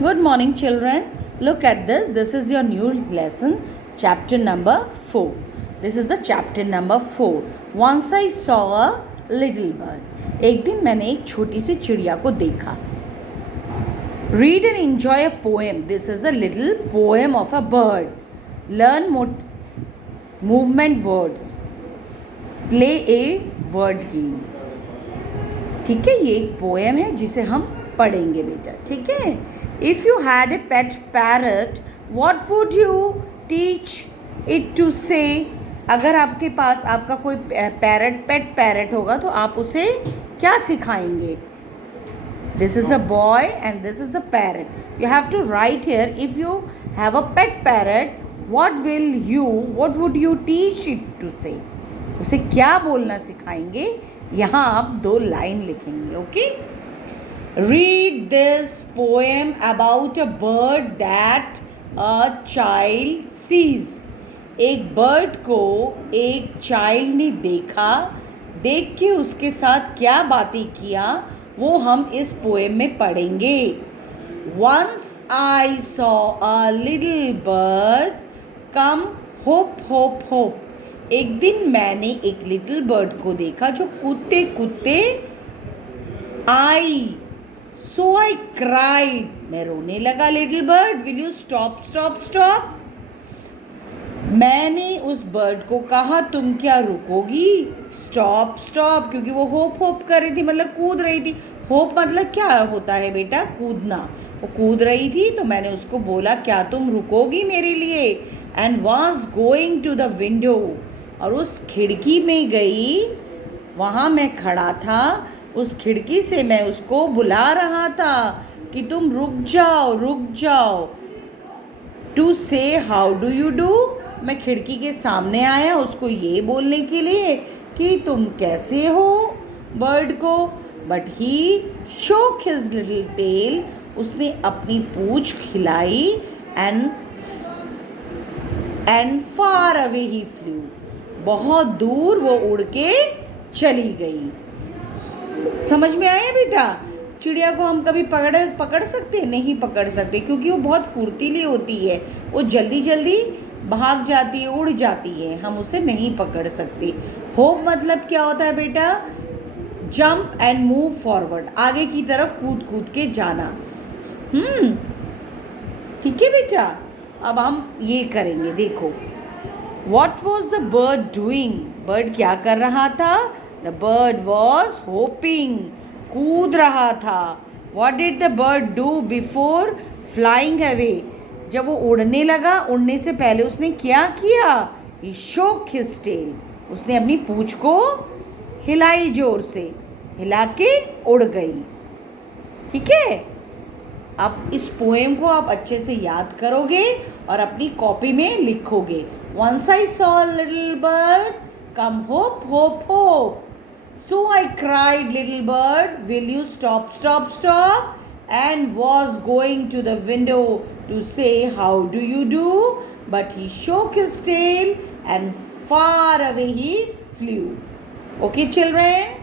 Good morning, children. Look at this. This is your new lesson, chapter number 4. This is the chapter number 4. Once I saw a little bird. एक दिन मैंने एक छोटी सी चिड़िया को देखा. Read and enjoy a poem. This is a little poem of a bird. Learn movement words. Play a word game. ठीक है, ये एक पोएम है जिसे हम पढ़ेंगे बेटा. ठीक है. If you had a pet parrot, what would you teach it to say? अगर आपके पास आपका कोई पेट पैरट होगा तो आप उसे क्या सिखाएंगे? This is a boy and this is the parrot. You have to write here. If you have a pet parrot, what would you teach it to say? उसे क्या बोलना सिखाएंगे? यहाँ आप 2 लाइन लिखेंगे. Okay? Read this poem about a bird that a child sees. एक bird को एक चाइल्ड ने देखा, देख के उसके साथ क्या बातें किया वो हम इस पोएम में पढ़ेंगे. Once I saw a little bird come hop hop hop. एक दिन मैंने एक लिटिल बर्ड को देखा जो कूदते कूदते आई. So I cried. मैं रोने लगा. Little bird, will you stop? मैंने उस बर्ड को कहा तुम क्या रुकोगी? Stop, क्योंकि वो होप कर रही थी, मतलब कूद रही थी. होप मतलब क्या होता है बेटा? कूदना. वो कूद रही थी तो मैंने उसको बोला क्या तुम रुकोगी मेरे लिए? And was going to the window. और उस खिड़की में गई. वहाँ मैं खड़ा था. उस खिड़की से मैं उसको बुला रहा था कि तुम रुक जाओ. टू से हाउ डू यू डू. मैं खिड़की के सामने आया उसको ये बोलने के लिए कि तुम कैसे हो बर्ड को. बट ही शोक हिज लिटिल टेल. उसने अपनी पूंछ हिलाई. And far away he flu. बहुत दूर वो उड़ के चली गई. समझ में आया बेटा? चिड़िया को हम कभी पकड़ सकते? नहीं पकड़ सकते, क्योंकि वो बहुत फुर्तीली होती है. वो जल्दी भाग जाती है, उड़ जाती है. हम उसे नहीं पकड़ सकते. होप मतलब क्या होता है बेटा? Jump and move forward. आगे की तरफ कूद के जाना. ठीक है बेटा. अब हम ये करेंगे. देखो, what was the bird doing. Bird क्या कर रहा था? The bird was hopping. कूद रहा था. What did the bird do before flying away? जब वो उड़ने लगा, उड़ने से पहले उसने क्या किया? He shook his tail. उसने अपनी पूंछ को हिलाई, जोर से हिला के उड़ गई. ठीक है. अब इस पोएम को आप अच्छे से याद करोगे और अपनी कॉपी में लिखोगे. Once I saw a little bird come hop. So I cried, little bird, will you stop? And was going to the window to say, how do you do? But he shook his tail and far away he flew. Okay, children?